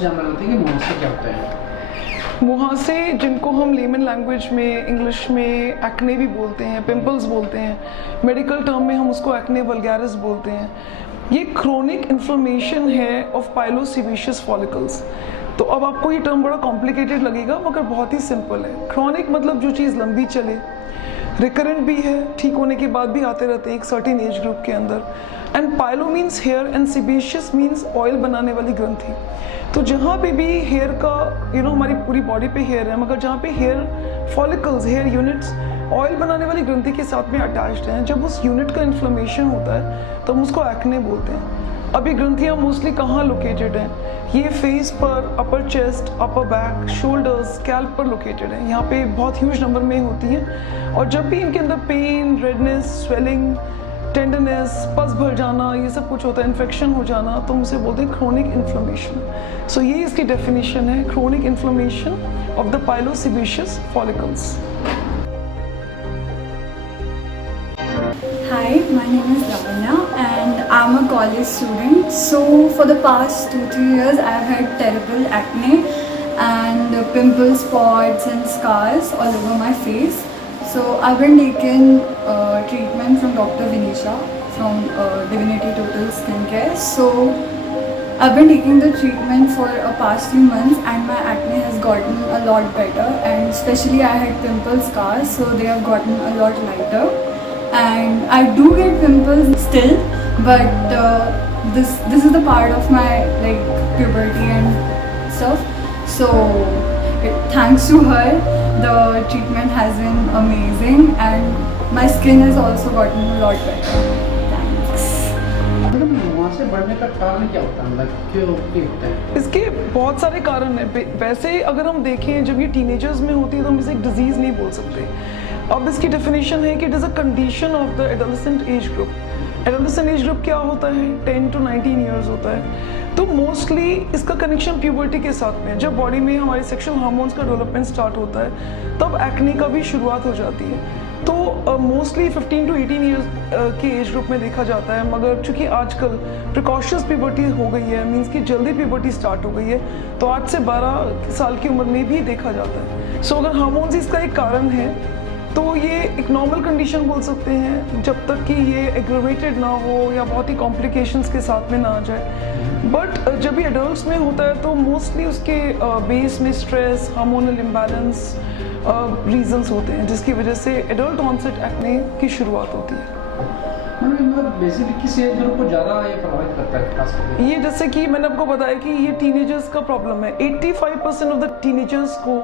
से जानना चाहते हैं कि मुहासे क्या होता है। मुहासे, जिनको हम लेमन लैंग्वेज में इंग्लिश में एक्ने भी बोलते हैं, पिंपल्स बोलते हैं, मेडिकल टर्म में हम उसको एक्ने वल्गैरिस बोलते हैं। ये क्रोनिक इन्फ्लेमेशन है ऑफ पाइलोसेबेशियस फॉलिकल्स। तो अब आपको ये टर्म बड़ा कॉम्प्लिकेटेड लगेगा, मगर बहुत ही सिंपल है। क्रोनिक मतलब जो चीज़ लंबी चले, रिकरेंट भी है, ठीक होने के बाद भी आते रहते हैं एक सर्टेन एज ग्रुप के अंदर। And pilo means hair and sebaceous means oil बनाने वाली ग्रंथि। तो जहाँ पे भी हेयर का हमारी पूरी बॉडी पे हेयर है, मगर जहाँ पे hair follicles, hair units oil बनाने वाली ग्रंथि के साथ में अटैच्ड हैं, जब उस यूनिट का इन्फ्लेमेशन होता है तो हम उसको एक्ने बोलते हैं। अब ये ग्रंथियाँ मोस्टली कहाँ लोकेटेड हैं? ये फेस पर, अपर chest, upper back, shoulders, scalp पर लोकेटेड है। यहाँ पे बहुत ह्यूज नंबर में होती हैं, और जब भी इनके अंदर पेन, रेडनेस, स्वेलिंग, टेंडरनेस, पस भर जाना, ये सब कुछ होता है, इन्फेक्शन हो जाना, तो हम उसे बोलते हैं क्रोनिक इन्फ्लेमेशन। सो ये इसकी डेफिनेशन है, chronic inflammation of the pilosebaceous follicles. Hi, my name is Lavanya and I'm a college student. So for the past 2-3 years I've had terrible acne and pimples, spots and scars all over my face. So I've been taking treatment from Dr. Vinisha from Divinity Total Skincare. So I've been taking the treatment for a past few months and my acne has gotten a lot better, and especially I had pimple scars, so they have gotten a lot lighter. And I do get pimples still, but this is the part of my puberty and stuff. So thanks to her, the treatment has been amazing and my skin has also gotten a lot better. Thanks. Madam, मुहासे बढ़ने का कारण क्या होता है, मतलब क्यों होता है? इसके बहुत सारे कारण हैं। वैसे अगर हम देखें, जब ये टीनेजर्स में होती है तो हम इसे एक डिजीज़ नहीं बोल सकते। अब इसकी डेफिनेशन है कि it is a condition of the adolescent age group. Adolescent age group क्या होता है? 10 to 19 ईयर्स होता है। तो मोस्टली इसका कनेक्शन प्यूबर्टी के साथ में, जब बॉडी में हमारे सेक्सुअल हार्मोन्स का डेवलपमेंट स्टार्ट होता है, तब एक्ने का भी शुरुआत हो जाती है। तो मोस्टली 15 to 18 ईयर्स के एज ग्रुप में देखा जाता है, मगर चूंकि आजकल प्रिकॉशस प्यूबर्टी हो गई है, मीन्स कि जल्दी प्यूबर्टी स्टार्ट हो गई है, तो 8 से 12 साल की उम्र में भी देखा जाता है। सो अगर हार्मोन्स इसका एक कारण है, तो ये एक नॉर्मल कंडीशन बोल सकते हैं, जब तक कि ये एग्रेवेटेड ना हो या बहुत ही कॉम्प्लिकेशंस के साथ में ना आ जाए। बट जब ये एडल्ट्स में होता है तो मोस्टली उसके बेस में स्ट्रेस, हार्मोनल इम्बैलेंस रीजंस होते हैं, जिसकी वजह से एडल्ट ऑनसेट एक्ने की शुरुआत होती है। मतलब बेसिकली किस एज ग्रुप को ज़्यादा ये प्रभावित करता है खास करके? ये जैसे कि मैंने आपको बताया कि ये टीनेजर्स का प्रॉब्लम है। 85% ऑफ द टीनेजर्स को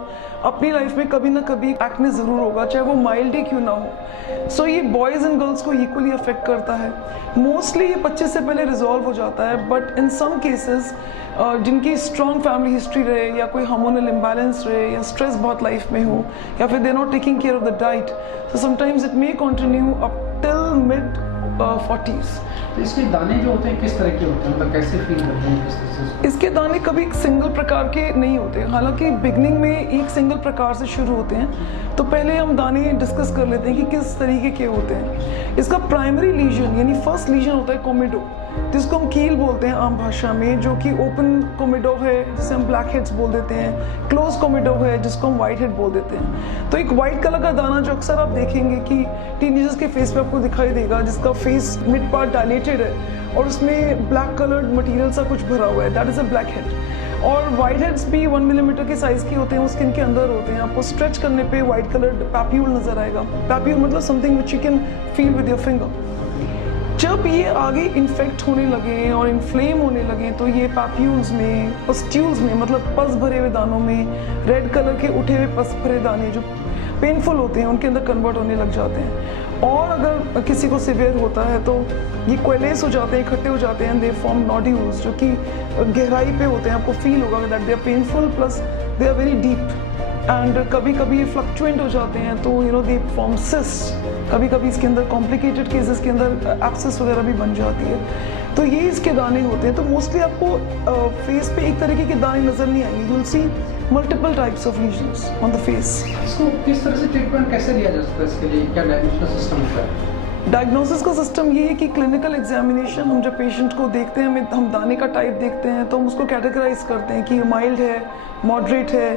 अपनी लाइफ में कभी ना कभी एक्ने ज़रूर होगा, चाहे वो माइल्ड ही क्यों ना हो। सो ये बॉयज़ एंड गर्ल्स को इक्वली अफेक्ट करता है। मोस्टली ये 25 से पहले रिजॉल्व हो जाता है, बट इन सम केसेस जिनकी स्ट्रॉन्ग फैमिली हिस्ट्री रहे, या कोई हार्मोनल इम्बैलेंस रहे, या स्ट्रेस बहुत लाइफ में हो, या फिर they not taking care of the diet, so sometimes it may continue up till mid 40s। तो इसके दाने जो होते हैं किस तरह के होते हैं, मतलब कैसे फील करते हैं, किस तरह से? इसके दाने कभी एक सिंगल प्रकार के नहीं होते। हालांकि बिगनिंग में एक सिंगल प्रकार से शुरू होते हैं, तो पहले हम दाने डिस्कस कर लेते हैं कि किस तरीके के होते हैं। इसका प्राइमरी लीजन यानी फर्स्ट लीजन होता है कोमेडो, जिसको हम कील बोलते हैं आम भाषा में, जो कि ओपन कोमेडो है जिसे हम ब्लैक हेड्स बोल देते हैं, क्लोज कोमेडो है जिसको हम वाइट हेड बोल देते हैं। तो एक वाइट कलर का दाना जो अक्सर आप देखेंगे कि टीनेजर्स के फेस पे आपको दिखाई देगा, जिसका फेस मिड पार्ट डायलेटेड है और उसमें ब्लैक कलर्ड मटेरियल सा कुछ भरा हुआ है, that is a black head. और वाइट हेड्स भी 1 मिलीमीटर के साइज़ के होते हैं, वो स्किन के अंदर होते हैं। आपको स्ट्रेच करने पे वाइट कलर्ड पैप्यूल नजर आएगा। पैप्यूल मतलब something which you can feel with your finger. जब ये आगे इन्फेक्ट होने लगे और इन्फ्लेम होने लगे, तो ये पैप्यूल्स में, पस्ट्यूल्स में, मतलब पस भरे हुए दानों में, रेड कलर के उठे हुए पस भरे दाने जो पेनफुल होते हैं, उनके अंदर कन्वर्ट होने लग जाते हैं। और अगर किसी को सिवियर होता है तो ये क्वेलेस हो जाते हैं, इकट्ठे हो जाते हैं, दे फॉर्म नोड्यूल्स, जो कि गहराई पे होते हैं। आपको फील होगा that they are painful plus they are very deep, and कभी कभी ये फ्लक्चुएंट हो जाते हैं, तो दे फॉर्म सिस्ट। कभी कभी इसके अंदर कॉम्प्लिकेटेड केसेस के अंदर एब्सेस वगैरह भी बन जाती है। तो ये इसके दाने होते हैं। तो मोस्टली आपको फेस पे एक तरीके के दाने नजर नहीं आएंगे, you will see multiple types of lesions on the face. इसको किस तरह से ट्रीटमेंट कैसे लिया जा सकता है, इसके लिए क्या डायग्नोस्टिक सिस्टम होता है? डायग्नोसिस का सिस्टम ये है कि क्लिनिकल एग्जामिनेशन, हम जब पेशेंट को देखते हैं, हम दाने का टाइप देखते हैं, तो हम उसको कैटेगराइज करते हैं कि माइल्ड है, मॉडरेट है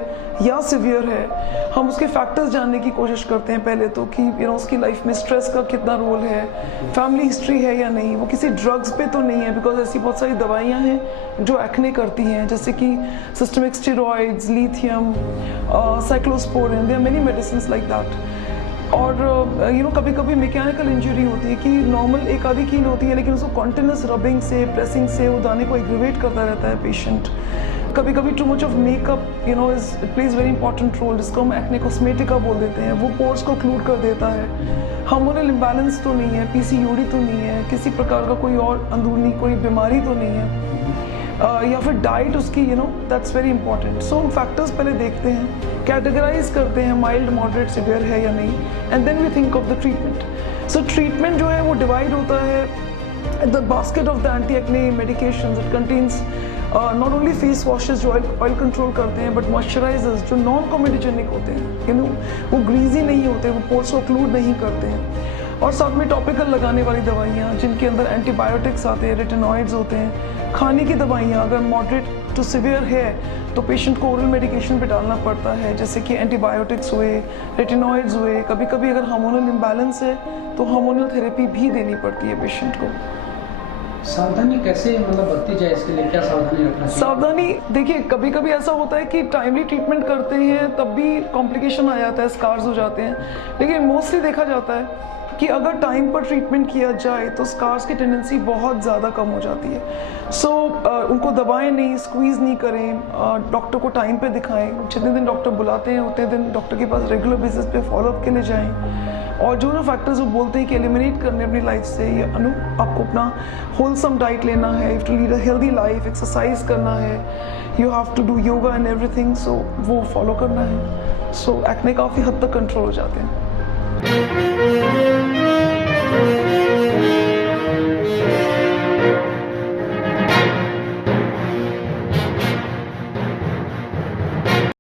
या सिवियर है। हम उसके फैक्टर्स जानने की कोशिश करते हैं पहले तो, कि उसकी लाइफ में स्ट्रेस का कितना रोल है, फैमिली हिस्ट्री है या नहीं, वो किसी ड्रग्स पे तो नहीं है, बिकॉज ऐसी बहुत सारी दवाइयाँ हैं जो एक्ने करती हैं, जैसे कि systemic steroids, lithium, cyclosporine, there are many medicines like that. और कभी कभी मैकेनिकल इंजरी होती है कि नॉर्मल एक आधी कील होती है, लेकिन उसको कॉन्टिन्यूस रबिंग से, प्रेसिंग से वो दाने को एग्रीवेट करता रहता है पेशेंट। कभी कभी too much of makeup it plays very important role, जिसको हम एक्ने कॉस्मेटिका बोल देते हैं। वो पोर्स को क्लूड कर देता है। हार्मोनल इम्बैलेंस तो नहीं है, पीसीओडी तो नहीं है, किसी प्रकार का कोई और अंदरूनी कोई बीमारी तो नहीं है, या फिर डाइट उसकी दैट्स वेरी इंपॉर्टेंट। सो हम फैक्टर्स पहले देखते हैं, कैटेगराइज करते हैं माइल्ड, मॉडरेट, सिवियर है या नहीं, and then we think of the treatment. So treatment जो है वो डिवाइड होता है the basket of the anti acne medications. It contains not only face washes जो ऑयल कंट्रोल करते हैं, बट मॉइस्चराइजर्स जो नॉन कॉमेडोजेनिक होते हैं, वो ग्रीजी नहीं होते, वो पोर्स को क्लूड नहीं करते हैं। और साथ में टॉपिकल लगाने वाली दवाइयाँ जिनके अंदर एंटीबायोटिक्स आते हैं, रेटिनॉइड्स होते हैं। खाने की दवाइयाँ अगर मॉडरेट टू सिवियर है तो पेशेंट को ओरल मेडिकेशन पे डालना पड़ता है, जैसे कि एंटीबायोटिक्स हुए, रेटिनॉइड्स हुए। कभी कभी अगर हार्मोनल इम्बैलेंस है तो हार्मोनल थेरेपी भी देनी पड़ती है पेशेंट को। सावधानी कैसे बरती जाए, इसके लिए क्या सावधानी रखना चाहिए? सावधानी देखिए, कभी कभी ऐसा होता है कि टाइमली ट्रीटमेंट करते हैं तब भी कॉम्प्लिकेशन आ जाता है, स्कार्स हो जाते हैं, लेकिन मोस्टली देखा जाता है कि अगर टाइम पर ट्रीटमेंट किया जाए तो स्कार्स की टेंडेंसी बहुत ज़्यादा कम हो जाती है। सो उनको दबाएं नहीं, स्क्वीज़ नहीं करें, डॉक्टर को टाइम पे दिखाएं। जितने दिन डॉक्टर बुलाते हैं उतने दिन डॉक्टर के पास रेगुलर बेसिस पे फॉलोअप के लिए जाएं। और जो फैक्टर्स वो बोलते हैं कि एलिमिनेट करने अपनी लाइफ से, या आपको अपना होलसम डाइट लेना है, you to lead a healthy life, exercise करना है, you have to do yoga and everything, so वो फॉलो करना है। सो एक्ने काफ़ी हद तक कंट्रोल हो जाते हैं।